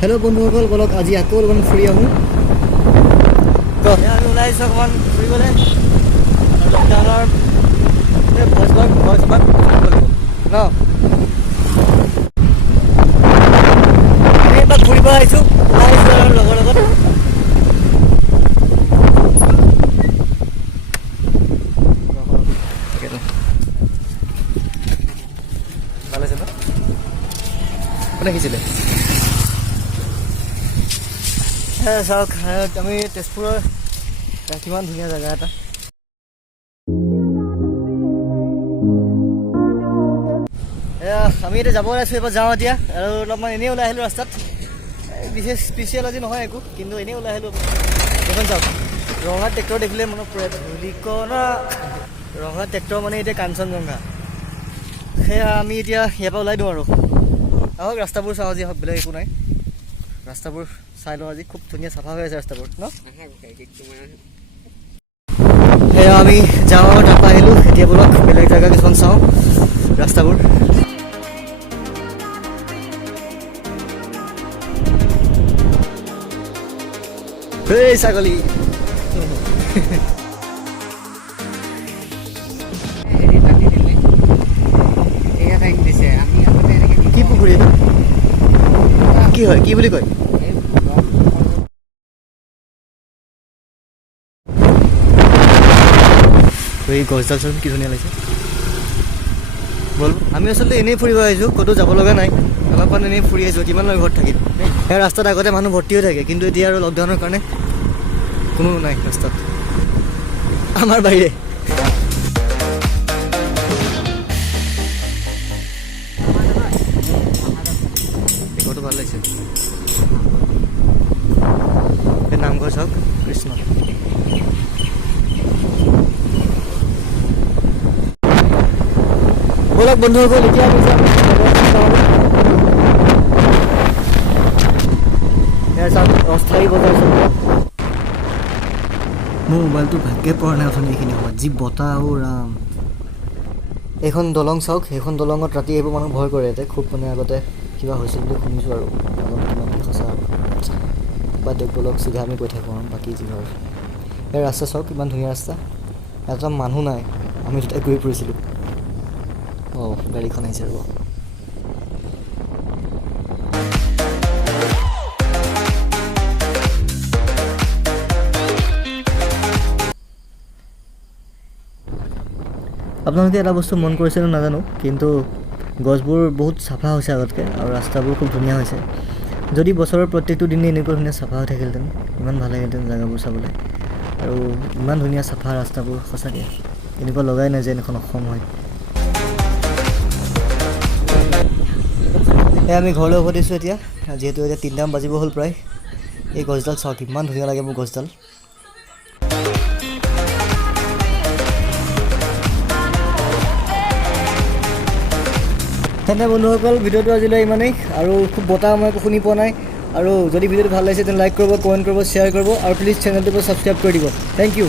Hello' বন্ধুসকল, বলক আজি আকৌ অলপমান ফুৰি আহোঁ। আমি ওলাই আহিছোঁ অকণমান ফুৰিবলৈ। লকডাউনৰ ভইচ বাক ন আমি এপাক ফুৰিব আহিছোঁ, ওলাই আহিছোঁ আৰু লগৰ লগত। ভাল হৈছে ন? কোনে খিছিলে? চাওক, আমি তেজপুৰৰ কিমান ধুনীয়া জেগা এটা। আমি এতিয়া যাব ওলাইছোঁ, এবাৰ যাওঁ এতিয়া। আৰু অলপমান এনেই ওলাই আহিলোঁ ৰাস্তাত। বিশেষ স্পেচিয়েল আজি নহয় একো, কিন্তু এনেই ওলাই আহিলোঁ। এখন চাওক, ৰঙা ট্ৰেক্টৰ দেখিলে মনত পৰে ধূলিকণা। ৰঙা ট্ৰেক্টৰ মানে এতিয়া কাঞ্চনজংঘা। সেয়া আমি এতিয়া ইয়াৰ পৰা ওলাই দিওঁ আৰু। আহক ৰাস্তাবোৰ চাওঁ আজি, আহক, বেলেগ একো নাই। ৰাস্তাবোৰ চাই লওঁ আজি, খুব ধুনীয়া চাফা হৈ আছে ৰাস্তাবোৰ ন। সেয়া আমি যাওঁ আৰু তাৰপৰা আহিলোঁ। এতিয়া বলক বেলেগ জেগা কিছুমান চাওঁ ৰাস্তাবোৰ। এই ছাগলী কি পুখুৰী? কি হয়, কি বুলি কয়? এই গছডাল চোন কি ধুনীয়া লাগিছে। ব'ল, আমি আচলতে এনেই ফুৰিব আহিছোঁ, ক'তো যাব লগা নাই। অলপমান এনেই ফুৰি আহিছোঁ, কিমান লৈ ঘৰত থাকিম। সেই ৰাস্তাত আগতে মানুহ ভৰ্তি হৈ থাকে, কিন্তু এতিয়া আৰু লকডাউনৰ কাৰণে কোনো নাই ৰাস্তাত, আমাৰ বাহিৰে। ঘৰটো ভাল লাগিছে। এই নামঘৰ চাওক, কৃষ্ণ। ব'লক বন্ধুসকল, এতিয়া আমি যাম। অস্থায়ী বজাৰ চাব। মোৰ মোবাইলটো ভাগ্যে পৰা নাই অথনি এইখিনি সময়ত, যি বতাহ আৰু ৰাম। এইখন দলং চাওক, সেইখন দলঙত ৰাতি এইবোৰ মানুহ ভয় কৰে। ইয়াতে খুব মানে আগতে কিবা হৈছিল বুলি শুনিছোঁ আৰু কিমান কি সঁচা বা দেখ বলক চিধা আমি কৈ থাকোঁ আৰু বাকী যি হয়। এই ৰাস্তা চাওক, ইমান ধুনীয়া ৰাস্তা, এটা মানুহ নাই। আমি দুটাই ঘূৰি ফুৰিছিলোঁ। অঁ, গাড়ীখন আহিছে ৰ'ব। আপোনালোকে এটা বস্তু মন কৰিছেনে নাজানো, কিন্তু গছবোৰ বহুত চাফা হৈছে আগতকৈ, আৰু ৰাস্তাবোৰ খুব ধুনীয়া হৈছে। যদি বছৰৰ প্ৰত্যেকটো দিনে এনেকুৱা ধুনীয়া চাফা হৈ থাকিলহেঁতেন, ইমান ভাল লাগিলহেঁতেন জেগাবোৰ চাবলৈ। আৰু ইমান ধুনীয়া চাফা ৰাস্তাবোৰ, সঁচাকৈ এনেকুৱা লগাই নাই যে এখন অসম হয়। আমি ঘৰলৈ উভতিছোঁ এতিয়া, যিহেতু এতিয়া 3টামান বাজিব হ'ল প্ৰায়। এই গছডাল চাওক, ইমান ধুনীয়া লাগে মোৰ গছডাল। তেন্তে বন্ধুসকল, ভিডিঅ'টো আজিলৈ ইমানেই। আৰু খুব বতাহ মই একো শুনি পোৱা নাই। আৰু যদি ভিডিঅ'টো ভাল লাগিছে তেন্তে লাইক কৰিব, কমেণ্ট কৰিব, শ্বেয়াৰ কৰিব, আৰু প্লিজ চেনেলটো ছাবস্ক্ৰাইব কৰি দিব। Thank U.